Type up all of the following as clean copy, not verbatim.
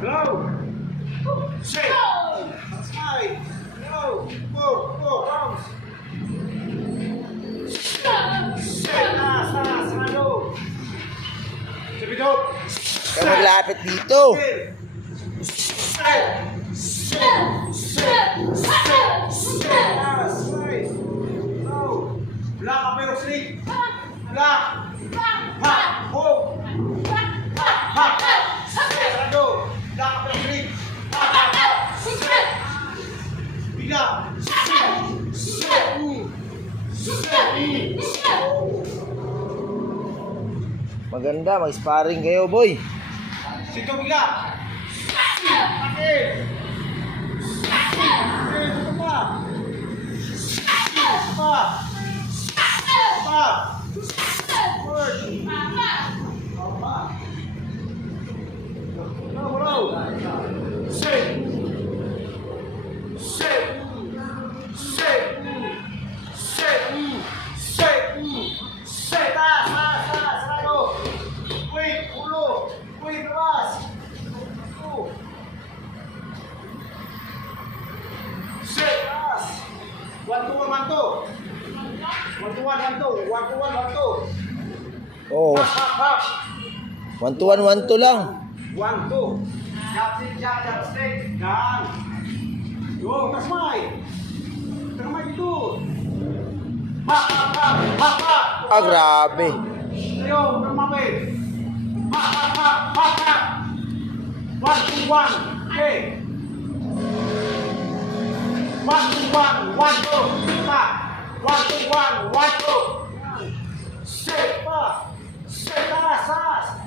Go. Shake. Slide. Go. Go. Bounce. Shake. Go. Sabidot. Kaya maglapit dito. Black up your sleeve. Black. Ha. Ho. Ha. Sarado. Black up your sleeve. Ha. Bila. Maganda, mag-sparring kayo, boy. Sito bila. Akin. Sito pa. Pa. Pa. Word. Pa. Hello. Sit. Sit. Sit. Sit. Sit. Sit. Sarado. Wait, ulo. Wait, labas. Sit. Taas. 1-2-1-1-2. 1-2-1-1-2. 1-2-1-1-2. Oo. Hap. 1-2-1, 1-2 lang. 1-2. Jab, straight. Yan. Yo, tasmay. Tasmay dito. Hap. Ah, grabe. Ayo, lumapit. Hap. 1-2-1. Okay. 1-2-1, 1-2. Pa. 1-2-1, 1-2. Set pa. Set taas.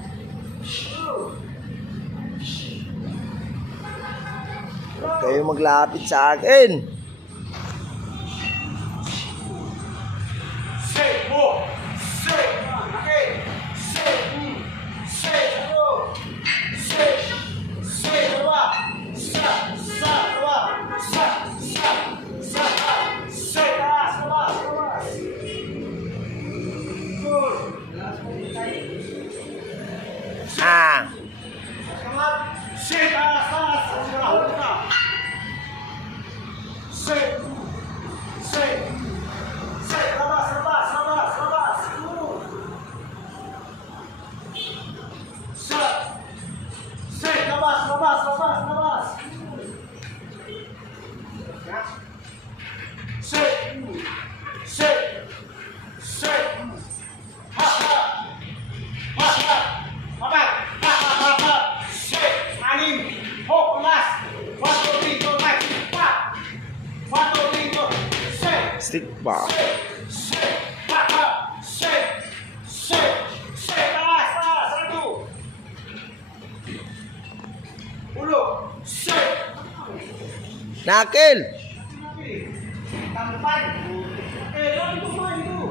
Kayo maglapit sa akin. Set mo. Set. Okay. Set. Set. Set. Set. Dalawa. Sa. Dalawa. Sa. Set. Taas. Labas. Good. Ah. Set. Taas. Hold ka. Set. Labas. Set. Labas. Set. Ha. Papat. Set. Anim. Hok. Last. 1, 2, 3, go. Next. Pa. 1, 2, 3, go. Set. Stick pa. Set. Taas. Sarado. Ulo. Set. Nakil. Tampan. Lagi tumayo dito.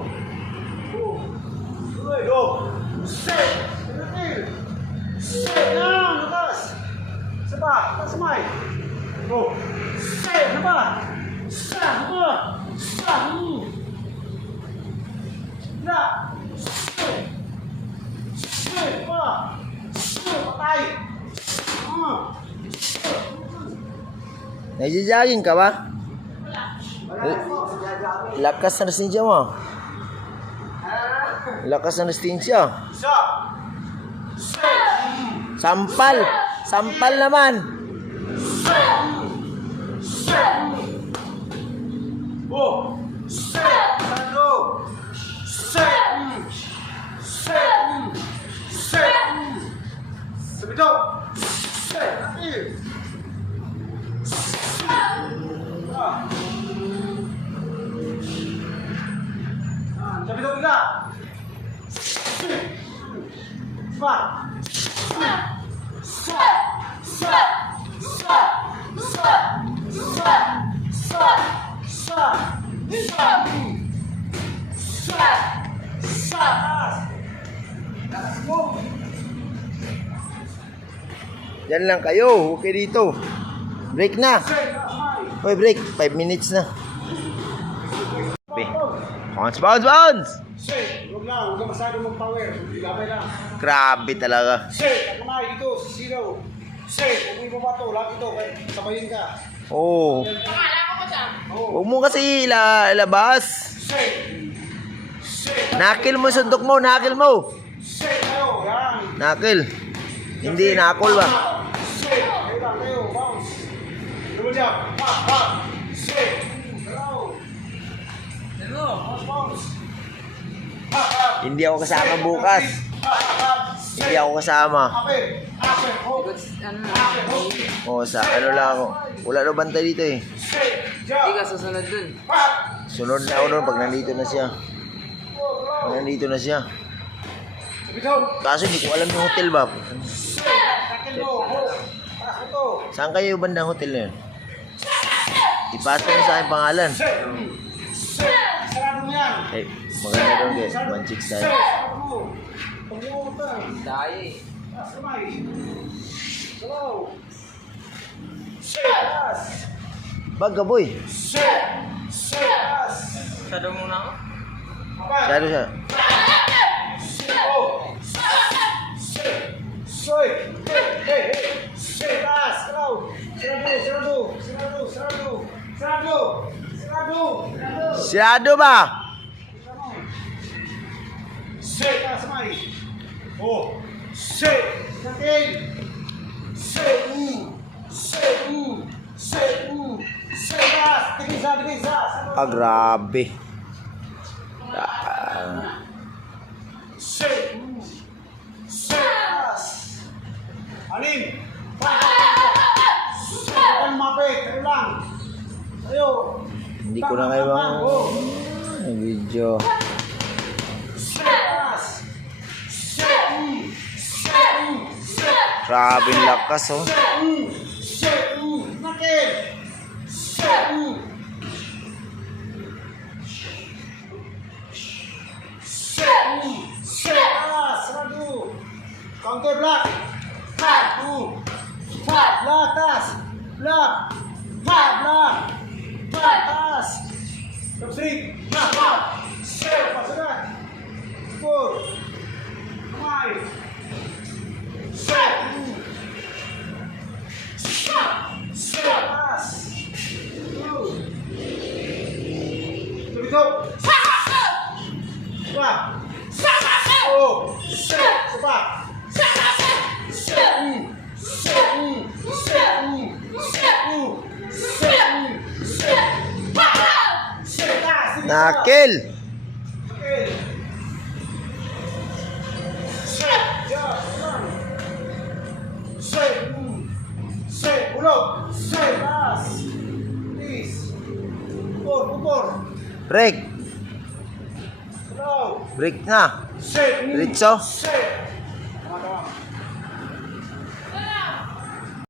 Go. Set. Set na. Lukas. Sapa. Tasmay. Go. Set. Sapa. Sa. Na. Set. Pa. Patay. Nagja-jogging ka ba? Lakas na resistensya mo. Lakas na resistensya. Isa. Set. Sampal naman. Go. Set. Sarado. Set. Sabito. Set. Sabito bila. Yan lang kayo. Okay dito. Break na. Hoy, break. 5 minutes na. Okay. Bounce! Shake, huwag lang, huwag masyado mong power. Gabay lang. Grabe talaga. Shake, at kamay dito, 0. Say, kung ibaba to, lahat ito, sabayin ka. Oo. Oh. Huwag mo kasi ilabas. Say. Say. Nakil mo, sundok mo, nakil mo. Say kayo, yan. Nakil. Hindi, nakol ba? Say, kayo lang, kayo, bounce. Double jump, pop, pop. Say, hello. Hello, bounce, bounce. Pop, pop. Hindi ako kasama bukas. Pop, pop. Hindi ako kasama. Ape, ape, hold. Ape, hold. O, sa ano lang ako. Wala na bantay dito eh. Say, jump. Hindi ka susunod dun. Pop. Sunod na ako doon pag nandito na siya. Pag nandito na siya. Bitaw. Kaso hindi ko alam yung hotel ba. Sakil mo, hold. Paras mo to. Saan kayo yung bandang hotel na yun? Ipasa mo sa aking pangalan. Say. Say. Sarado mo yan. Eh, maganda doon guys. 1-6 tayo. Sarado mo. Pag-iwata. Dahil eh. Taas kamay. Hello. Say, taas. Bagga boy. Say. Say, taas. Shadow muna ako. Kapag. Sado siya. Say, oh. Say. Say. Hey, hey, hey. Say, taas. Hello. Sarado, sarado. Sarado, sarado. Sarado. Sarado. Sarado. Sado ba? Say, taas kamay. Oh. Say. Sakil. Say, Say, Say, Say, taas. Tigisa, tigisa. Ah, grabe. Ah, Say, Say, taas. Anim. Say, ang mapit. Kayo lang. Kayo. hindi ko na kayo ang video. Say, taas. Say, Say. Grabe yung lakas oh. Say, nakil. Say, Say, taas. Sarado. Counter block. Five, block, taas. Block. Five, block. Five, taas. Top 3. Block. Say, pasukan. 4. 5. Say. Say, taas. 2. Tumito. Suba. Oh. Say. Suba. Nakil. Break. Break na. Ritso.